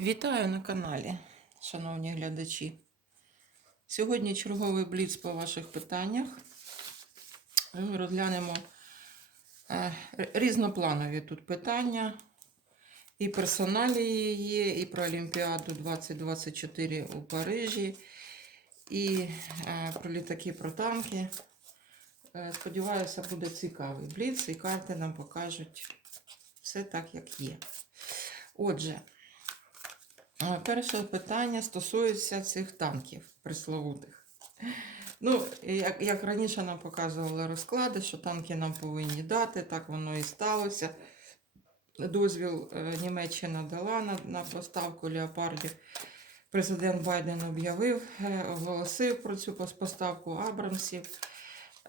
Вітаю на каналі, шановні глядачі. Сьогодні черговий бліц по ваших питаннях. Ми розглянемо е, різнопланові тут питання. І персоналії є, і про Олімпіаду 2024 у Парижі, і е, про літаки, про танки. Е, Сподіваюся, буде цікавий бліц, і карти нам покажуть все так, як є. Отже, Перше питання стосується цих танків пресловутих. Ну, як, як раніше нам показували розклади, що танки нам повинні дати, так воно і сталося. Дозвіл е, Німеччина дала на, на поставку леопардів. Президент Байден об'явив, е, оголосив про цю поставку Абрамсів.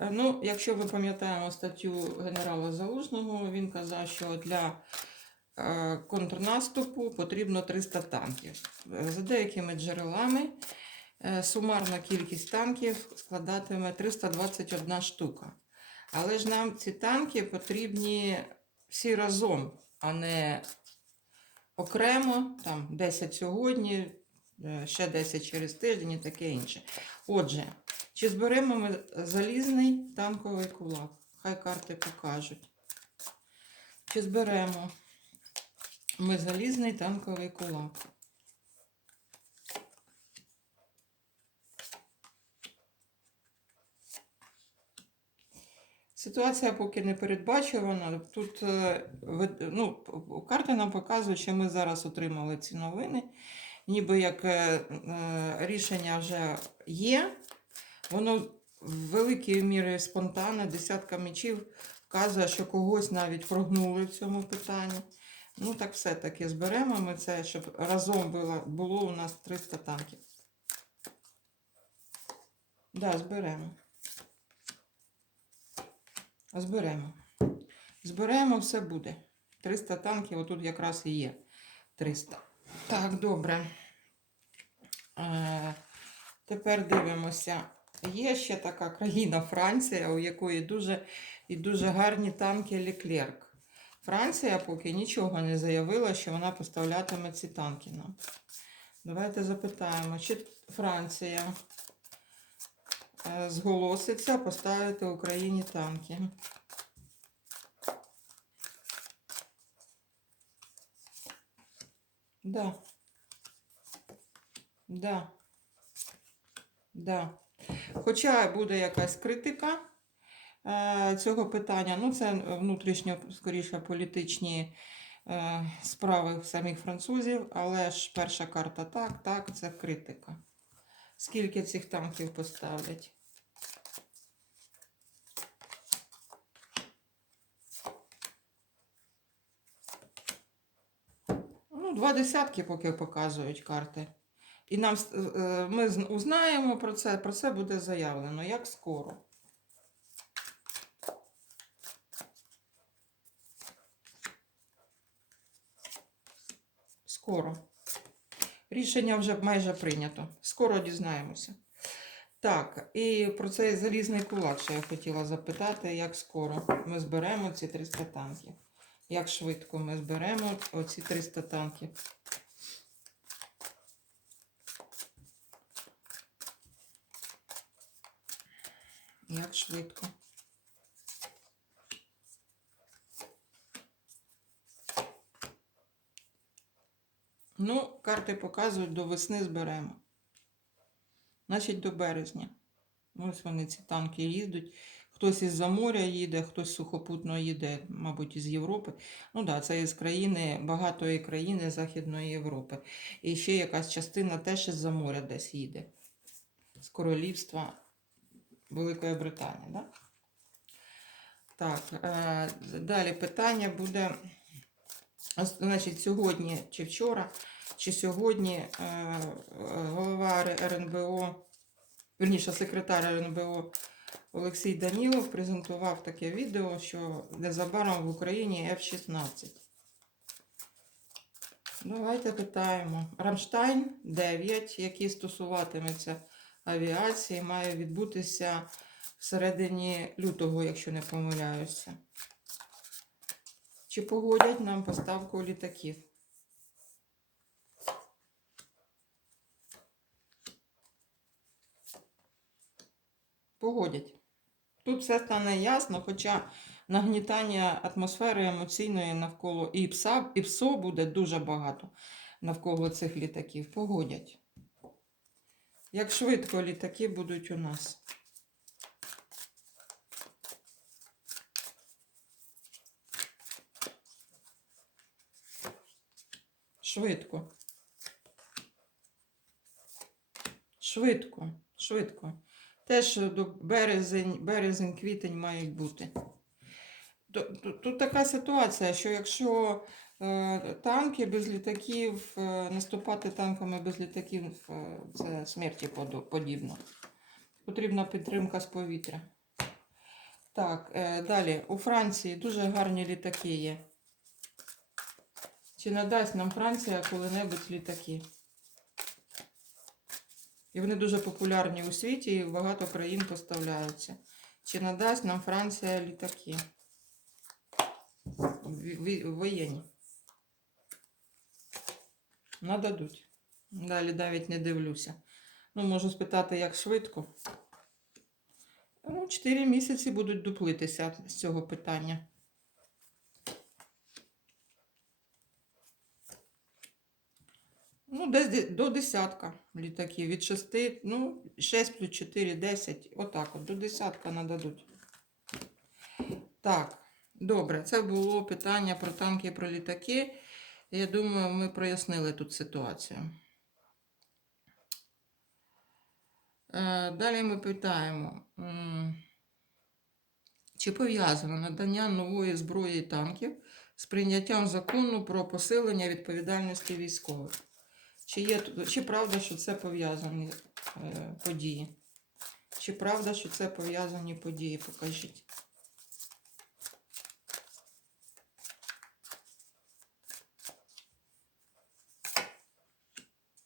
Е, Ну, якщо ми пам'ятаємо статтю генерала Залужного, він казав, що для контрнаступу потрібно 300 танків. Е, За деякими джерелами е, сумарна кількість танків складатиме 321 штука. Але ж нам ці танки потрібні всі разом, а не окремо, там 10 сьогодні, е, ще 10 через тиждень і таке інше. Отже, чи зберемо ми залізний танковий кулак? Хай карти покажуть. Чи зберемо ми залізний танковий кулак? Ситуація поки не передбачувана. Тут е, ну, карти нам показують, що ми зараз отримали ці новини. Ніби як е, е, рішення вже є. Воно в великій мірі спонтанне, десятка мечів вказує, що когось навіть прогнули в цьому питанні. Ну, так все-таки зберемо ми це, щоб разом було, було у нас 300 танків. Да, зберемо. Зберемо. Зберемо, все буде. 300 танків, отут якраз і є 300. Так, добре. Е, тепер дивимося. Є ще така країна Франція, у якої дуже і дуже гарні танки Леклерк. Франція поки нічого не заявила, що вона поставлятиме ці танки нам. Давайте запитаємо, чи Франція е, зголоситься поставити Україні танки. Да. Да. Да. Хоча буде якась критика цього питання, ну це внутрішньо, скоріше, політичні е, справи самих французів, але ж перша карта так, так, це критика. Скільки цих танків поставлять? Ну, два десятки поки показують карти. І нам е, ми узнаємо про це, про це буде заявлено. Як скоро? Скоро. Рішення вже майже прийнято. Скоро дізнаємося. Так, і про цей залізний кулак ще я хотіла запитати, як скоро ми зберемо ці 300 танків. Як швидко ми зберемо оці 300 танків. Як швидко. Ну, карти показують, до весни зберемо. Значить, до березня. Ось вони ці танки їздять. Хтось із-за моря їде, хтось сухопутно їде, мабуть, із Європи. Ну так, да, це із країни, багатої країни Західної Європи. І ще якась частина теж із-за моря десь їде. З королівства Великої Британії. Да? Так, е, далі питання буде. Значить, сьогодні чи вчора, чи сьогодні е, е, голова РНБО, верніше, секретар РНБО Олексій Данілов презентував таке відео, що незабаром в Україні F-16. Давайте питаємо. Рамштайн 9, який стосуватиметься авіації, має відбутися всередині лютого, якщо не помиляюся. Чи погодять нам поставку літаків? Погодять. Тут все стане ясно, хоча нагнітання атмосфери емоційної навколо і пса, і псо буде дуже багато навколо цих літаків. Погодять. Як швидко літаки будуть у нас. Швидко. Швидко, швидко. Теж до березень, березень, квітень мають бути. Тут така ситуація, що якщо е, танки без літаків, е, наступати танками без літаків е, це смерті подібно. Потрібна підтримка з повітря. Так, далі. У Франції дуже гарні літаки є. Чи надасть нам Франція коли-небудь літаки? І вони дуже популярні у світі, і багато країн поставляються. Чи надасть нам Франція літаки? Воєнні. Нададуть. Далі навіть не дивлюся. Ну, можу спитати, як швидко. Ну, 4 місяці будуть дуплитися з цього питання. Десь до десятка літаків. Від 6, ну, 6 плюс 4, 10. Отак от, до десятка нададуть. Так, добре, це було питання про танки і про літаки. Я думаю, ми прояснили тут ситуацію. Е, Далі ми питаємо, чи пов'язано надання нової зброї танків з прийняттям закону про посилення відповідальності військових? Чи, є, чи правда, що це пов'язані е, події? Чи правда, що це пов'язані події? Покажіть.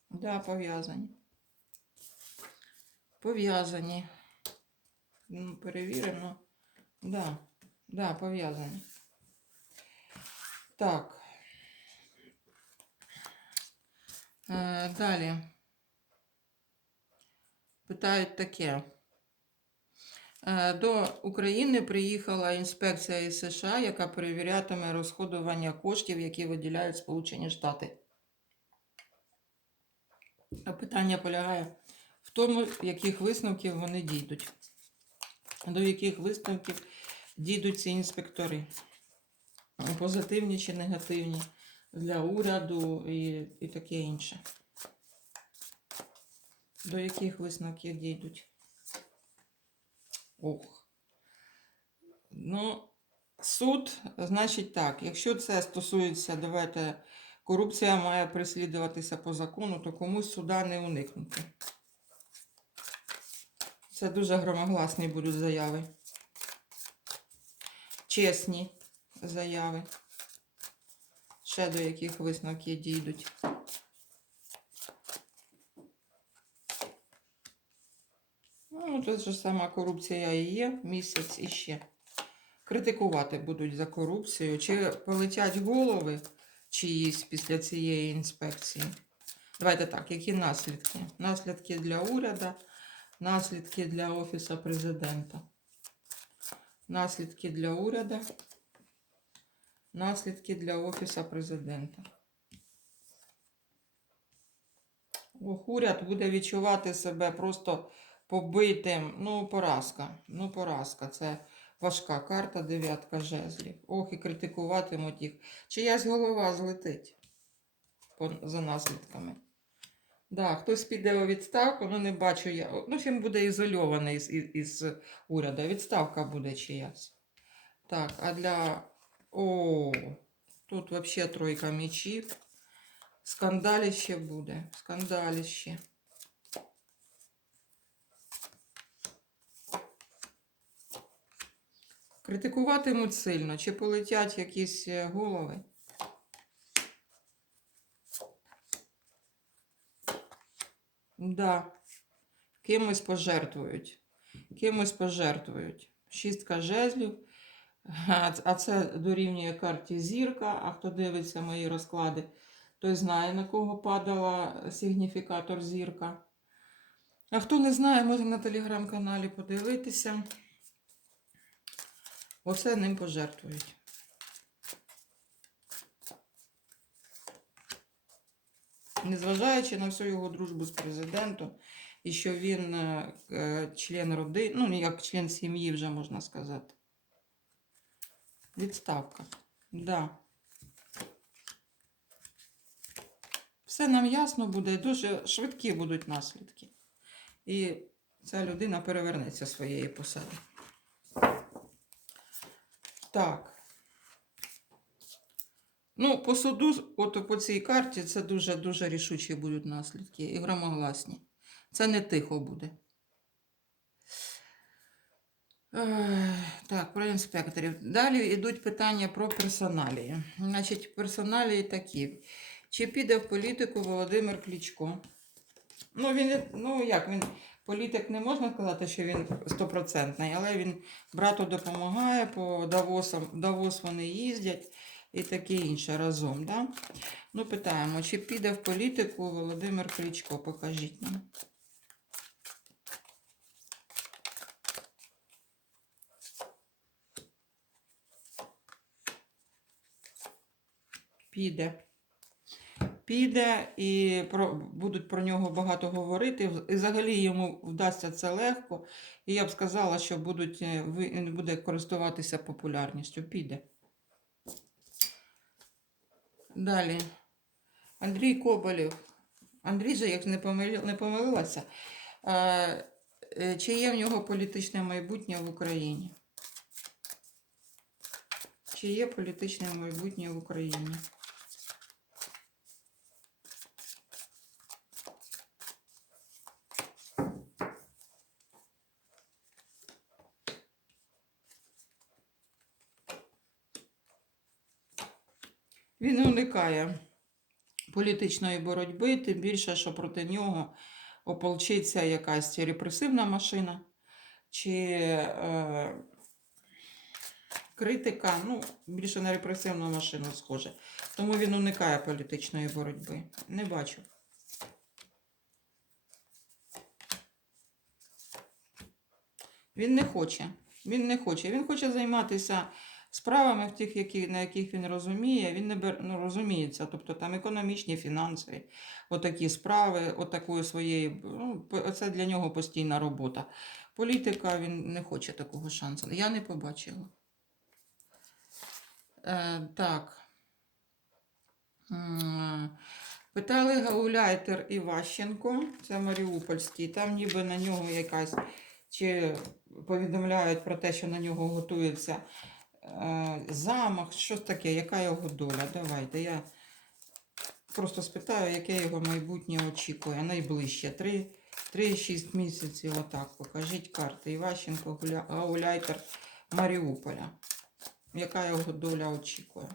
Да, пов'язані. Пов'язані. Ну, перевірено. Да, да, пов'язані. Так. Е, далі. Питають таке. Е, До України приїхала інспекція із США, яка перевірятиме розходування коштів, які виділяють Сполучені Штати. Питання полягає в тому, яких висновків вони дійдуть. До яких висновків дійдуть ці інспектори. Позитивні чи негативні для уряду і, і таке інше. До яких висновків дійдуть? Ох. Ну, суд, значить так, якщо це стосується, давайте, корупція має переслідуватися по закону, то комусь суда не уникнути. Це дуже громогласні будуть заяви. Чесні заяви. Ще до яких висновків дійдуть. Ну, тут же сама корупція і є місяць іще. Критикувати будуть за корупцію. Чи полетять голови чиїсь після цієї інспекції? Давайте так, які наслідки? Наслідки для уряду, наслідки для Офісу президента. Наслідки для уряду, наслідки для Офісу президента. Ох, уряд буде відчувати себе просто побитим. Ну, поразка. Ну, поразка. Це важка карта, дев'ятка жезлів. Ох, і критикуватимуть їх. Чиясь голова злетить за наслідками. Да, хтось піде у відставку, ну не бачу я. Ну, він буде ізольований із, із, із уряду. Відставка буде чиясь. Так, а для. О, тут взагалі тройка мечів. Скандаліще буде. Скандаліще. Критикуватимуть сильно, чи полетять якісь е, голови. Да. Кимось пожертвують. Кимось пожертвують. Шістка жезлів. А це дорівнює карті зірка. А хто дивиться мої розклади, той знає, на кого падала сигніфікатор зірка. А хто не знає, може на телеграм-каналі подивитися. Оце ним пожертвують. Незважаючи на всю його дружбу з президентом, і що він е, член родини, ну, як член сім'ї, вже можна сказати. Відставка. Да. Все нам ясно буде, дуже швидкі будуть наслідки. І ця людина перевернеться своєї посади. Так. Ну, по суду, от по цій карті, це дуже-дуже рішучі будуть наслідки і громогласні. Це не тихо буде. Так, про інспекторів. Далі йдуть питання про персоналії. Значить, персоналії такі. Чи піде в політику Володимир Клічко? Ну, він, ну як, він політик не можна сказати, що він стопроцентний, але він брату допомагає, по Давосам, Давос вони їздять і таке інше разом. Да? Ну, питаємо, чи піде в політику Володимир Кличко? Покажіть нам. Піде. Піде і про, будуть про нього багато говорити. І взагалі йому вдасться це легко. І я б сказала, що будуть, е, він буде користуватися популярністю. Піде. Далі. Андрій Коболєв. Андрій же, як не, помилі- не помилилася, е, чи є в нього політичне майбутнє в Україні? Чи є політичне майбутнє в Україні? Він уникає політичної боротьби, тим більше, що проти нього ополчиться якась репресивна машина, чи е, критика, ну, більше на репресивну машину схоже. Тому він уникає політичної боротьби. Не бачу. Він не хоче. Він не хоче. Він хоче займатися справами, в тих, які, на яких він розуміє. Він не бер, ну, розуміється. Тобто там економічні, фінансові, отакі справи, отакої своєї. Ну, це для нього постійна робота. Політика він не хоче такого шансу. Я не побачила. Е, так. Питали Гауляйтер і Ващенко, це Маріупольський. Там ніби на нього якась, чи повідомляють про те, що на нього готується замах, що таке, яка його доля? Давайте я просто спитаю, яке його майбутнє очікує. Найближче. 3, 3-6 місяців. Отак. Покажіть карти. Іващенко, Гауляйтер, Маріуполя. Яка його доля очікує?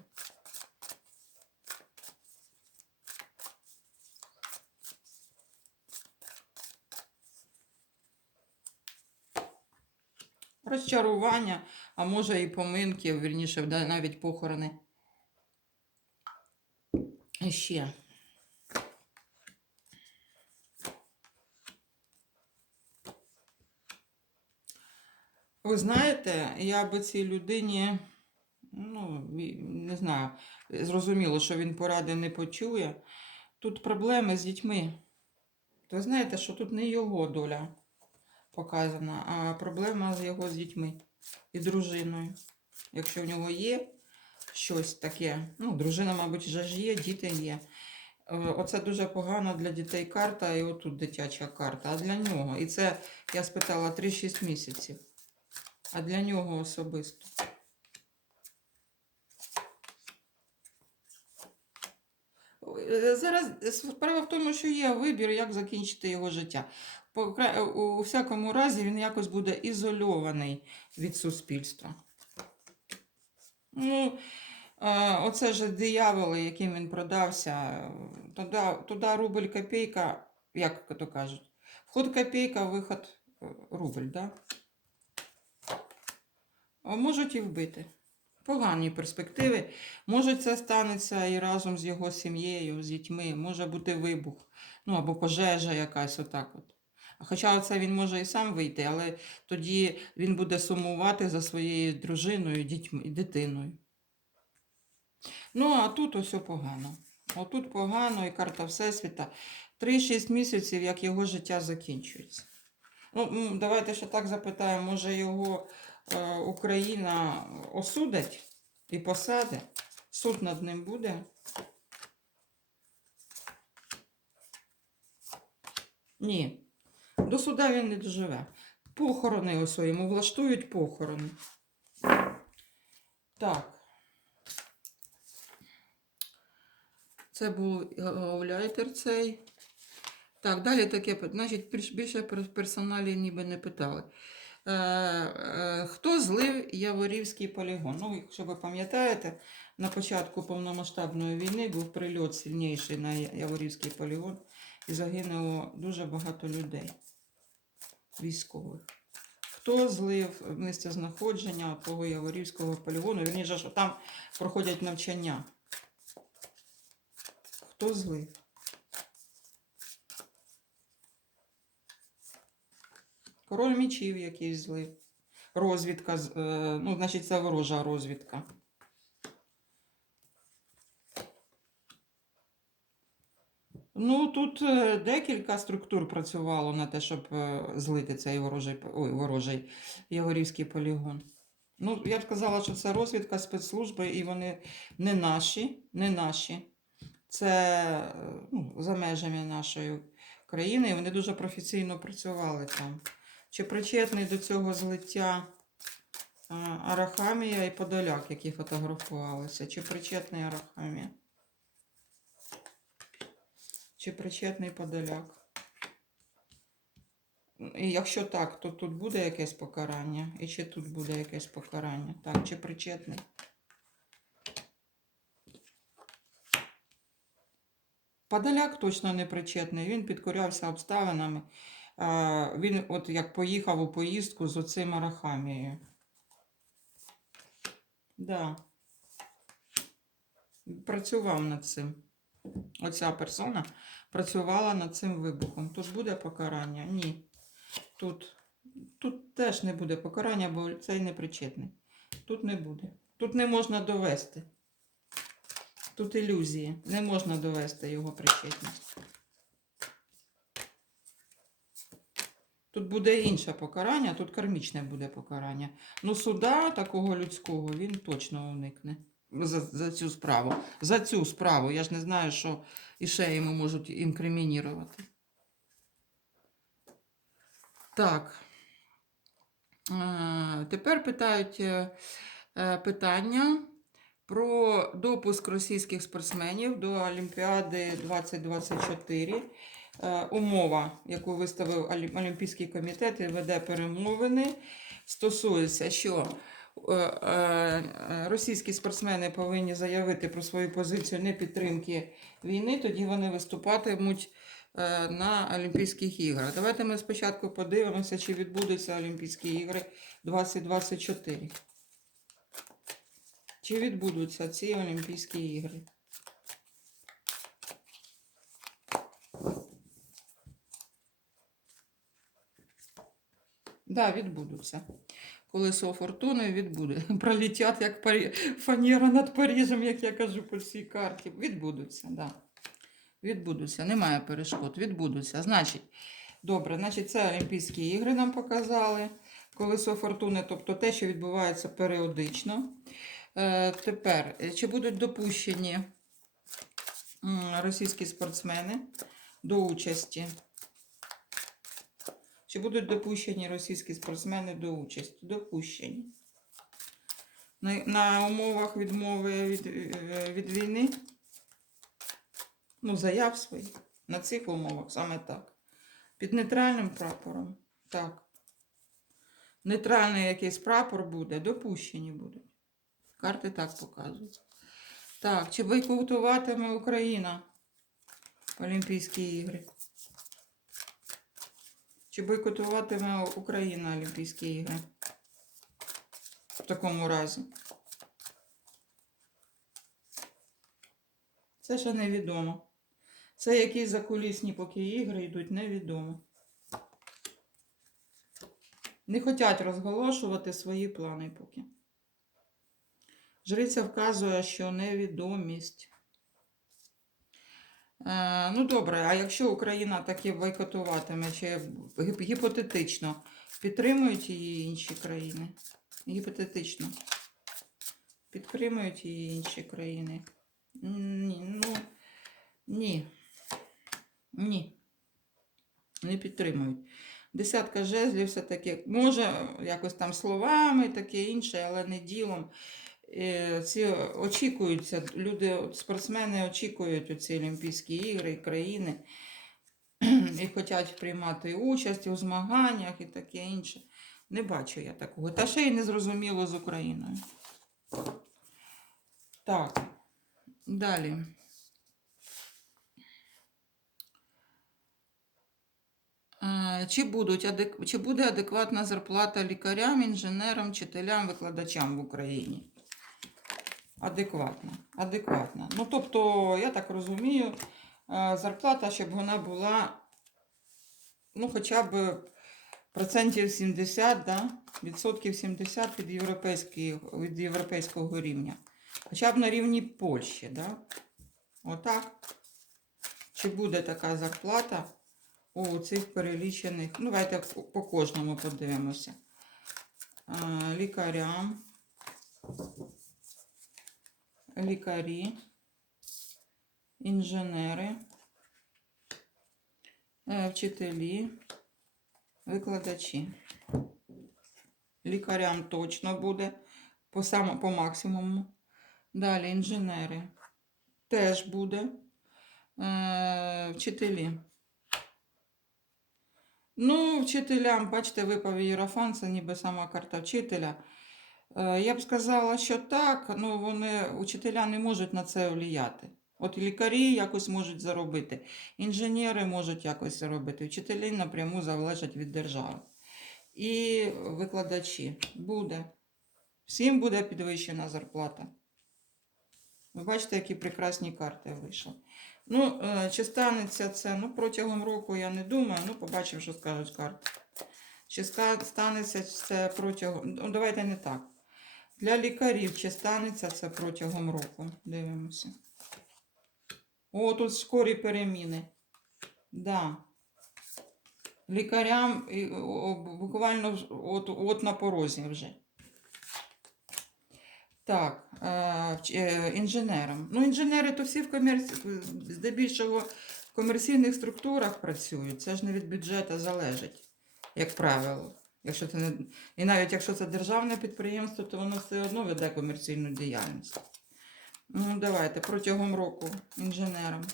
Розчарування, а може і поминки, вірніше, навіть похорони. І ще. Ви знаєте, я би цій людині, ну, не знаю, зрозуміло, що він поради не почує. Тут проблеми з дітьми. Ви знаєте, що тут не його доля показана, а проблема з його з дітьми і дружиною. Якщо в нього є щось таке, ну, дружина, мабуть, вже ж є, діти є. Е, Оце дуже погано для дітей карта, і отут дитяча карта. А для нього. І це я спитала 3-6 місяців. А для нього особисто. Е, Зараз справа в тому, що є вибір, як закінчити його життя. Кра- У всякому разі він якось буде ізольований від суспільства. Ну, е, оце ж дияволи, яким він продався. Туди, туди рубль копійка, як то кажуть. Вход копійка, виход е, рубль, да? Можуть і вбити. Погані перспективи. Може, це станеться і разом з його сім'єю, з дітьми. Може бути вибух, ну або пожежа якась отак от. Хоча це він може і сам вийти, але тоді він буде сумувати за своєю дружиною, дітьми, дитиною. Ну, а тут ось погано. Отут погано і карта Всесвіта. 3-6 місяців, як його життя закінчується. Ну, давайте ще так запитаємо, може його е, Україна осудить і посадить? Суд над ним буде? Ні. До суда він не доживе. Похорони ось йому влаштують похорони. Так. Це був гауляйтер цей. Так, далі таке, значить, більше про персоналі ніби не питали. Е, е, хто злив Яворівський полігон? Ну, якщо ви пам'ятаєте, на початку повномасштабної війни був прильот сильніший на Яворівський полігон і загинуло дуже багато людей, військових. Хто злив місце знаходження того Яворівського полігону? Вірніше, що там проходять навчання. Хто злив? Король мічів якийсь злив. Розвідка, е, ну, значить, це ворожа розвідка. Ну, тут е, декілька структур працювало на те, щоб е, злити цей ворожий, ой, ворожий Яворівський полігон. Ну, я б сказала, що це розвідка спецслужби, і вони не наші, не наші. Це е, ну, за межами нашої країни, і вони дуже професійно працювали там. Чи причетний до цього злиття Арахамія і Подоляк, які фотографувалися? Чи причетний Арахамія? Чи причетний Подоляк? І якщо так, то тут буде якесь покарання? І чи тут буде якесь покарання? Так, чи причетний? Подоляк точно не причетний, він підкорявся обставинами. Він от як поїхав у поїздку з оцим Арахамією. Да. Працював над цим. Оця персона працювала над цим вибухом. Тут буде покарання? Ні. Тут, тут теж не буде покарання, бо цей не причетний. Тут не буде. Тут не можна довести. Тут ілюзії. Не можна довести його причетність. Тут буде інше покарання, тут кармічне буде покарання. Ну, суда такого людського він точно уникне. За, за цю справу. За цю справу. Я ж не знаю, що іще йому можуть інкримінірувати. Так. Е, Тепер питають е, е, питання про допуск російських спортсменів до Олімпіади 2024. Е, Умова, яку виставив Олімпійський комітет і веде перемовини, стосується, що російські спортсмени повинні заявити про свою позицію непідтримки війни, тоді вони виступатимуть е, на Олімпійських іграх. Давайте ми спочатку подивимося, чи відбудуться Олімпійські ігри 2024. Чи відбудуться ці Олімпійські ігри? Да, відбудуться. Колесо фортуни відбуде. Пролетять як Парі... фанера над Парижем, як я кажу по цій карті. Відбудуться, да. Відбудуться. Немає перешкод. Відбудуться. Значить, добре, значить, це Олімпійські ігри нам показали. Колесо фортуни, тобто те, що відбувається періодично. Е, тепер, е, чи будуть допущені російські спортсмени до участі? Чи будуть допущені російські спортсмени до участі? Допущені. На, умовах відмови від, е, від війни? Ну, заяв своїх. На цих умовах саме так. Під нейтральним прапором. Так. Нейтральний якийсь прапор буде, допущені будуть. Карти так показують. Так, чи бойкотуватиме Україна Олімпійські ігри? Чи бойкотуватиме Україна Олімпійські ігри? В такому разі. Це ще невідомо. Це якісь закулісні поки ігри йдуть, невідомо. Не хочуть розголошувати свої плани поки. Жриця вказує, що невідомість. Е, ну, добре, а якщо Україна таки бойкотуватиме, чи гіпотетично, підтримують її інші країни? Гіпотетично. Підтримують її інші країни? Ні, ну, ні. Ні. Не підтримують. Десятка жезлів все-таки, може, якось там словами, таке інше, але не ділом. Е, Ці очікуються, люди, спортсмени очікують у ці Олімпійські ігри країни і хочуть приймати участь у змаганнях і таке інше. Не бачу я такого. Та ще й не зрозуміло з Україною. Так, далі. Е, Чи, будуть, чи буде адекватна зарплата лікарям, інженерам, вчителям, викладачам в Україні? Адекватна. Адекватна. Ну, тобто, я так розумію, е, зарплата, щоб вона була ну, хоча б процентів 70, да? відсотків 70 від, від європейського рівня. Хоча б на рівні Польщі, да? Отак. Чи буде така зарплата у цих перелічених? Ну, давайте по- по кожному подивимося. Лікарям. Лікарі, інженери, е, вчителі, викладачі. Лікарям точно буде по, само, по максимуму. Далі інженери теж буде. Е, вчителі. Ну, вчителям, бачите, випав ієрофан, це ніби сама карта вчителя. Е, Я б сказала, що так, ну вони, учителя не можуть на це впливати. От лікарі якось можуть заробити, інженери можуть якось заробити, вчителі напряму залежать від держави. І викладачі буде. Всім буде підвищена зарплата. Ви бачите, які прекрасні карти вийшли. Ну, е, чи станеться це ну, протягом року, я не думаю. Ну, побачимо, що скажуть карти. Чи станеться це протягом. Ну, давайте не так. Для лікарів, чи станеться це протягом року? Дивимося. О, тут скорі переміни. Да. Лікарям буквально от, от на порозі вже. Так, е, е, інженерам. Ну, інженери то всі в комерці... здебільшого в комерційних структурах працюють. Це ж не від бюджету залежить, як правило. Якщо це не... І навіть якщо це державне підприємство, то воно все одно веде комерційну діяльність. Ну, давайте протягом року інженерам.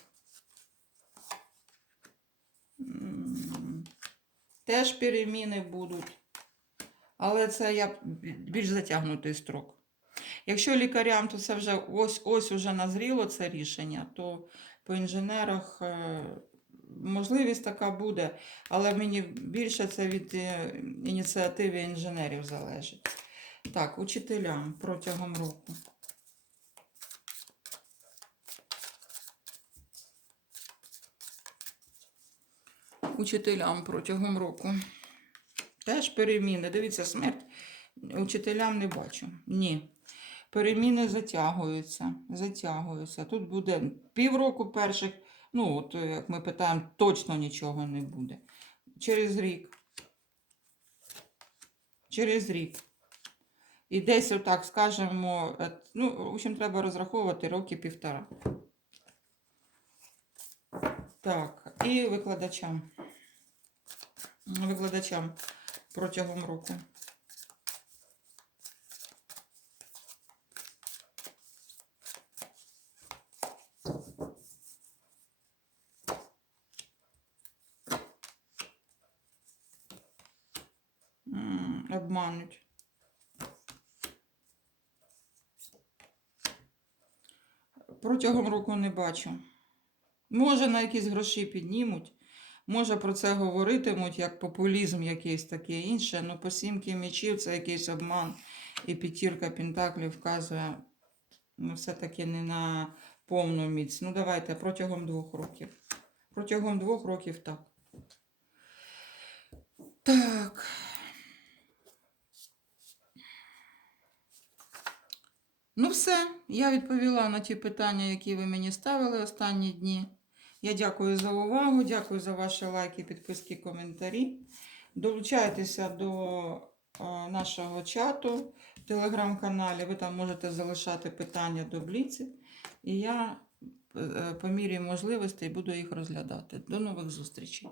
Теж переміни будуть. Але це я більш затягнутий строк. Якщо лікарям, то це вже ось ось уже назріло це рішення, то по інженерах е, можливість така буде, але мені більше це від е, ініціативи інженерів залежить. Так, учителям протягом року. Учителям протягом року. Теж переміни. Дивіться, смерть учителям не бачу. Ні. Переміни затягуються. Затягуються. Тут буде півроку перших, ну, от е, як ми питаємо, точно нічого не буде. Через рік. Через рік. І десь, отак скажемо, е, ну, в общем, треба розраховувати роки півтора. Так, і викладачам. Викладачам протягом року. Обмануть. Протягом року не бачу. Може, на якісь гроші піднімуть, може про це говоритимуть, як популізм якийсь таке інше, але по сімки мечів це якийсь обман. І п'ятірка пентаклів вказує ну, все-таки не на повну міць. Ну, давайте протягом двох років. Протягом двох років так. Так. Ну, все, я відповіла на ті питання, які ви мені ставили останні дні. Я дякую за увагу, дякую за ваші лайки, підписки, коментарі. Долучайтеся до е, нашого чату в телеграм-каналі. Ви там можете залишати питання до бліців. І я е, по мірі можливостей буду їх розглядати. До нових зустрічей!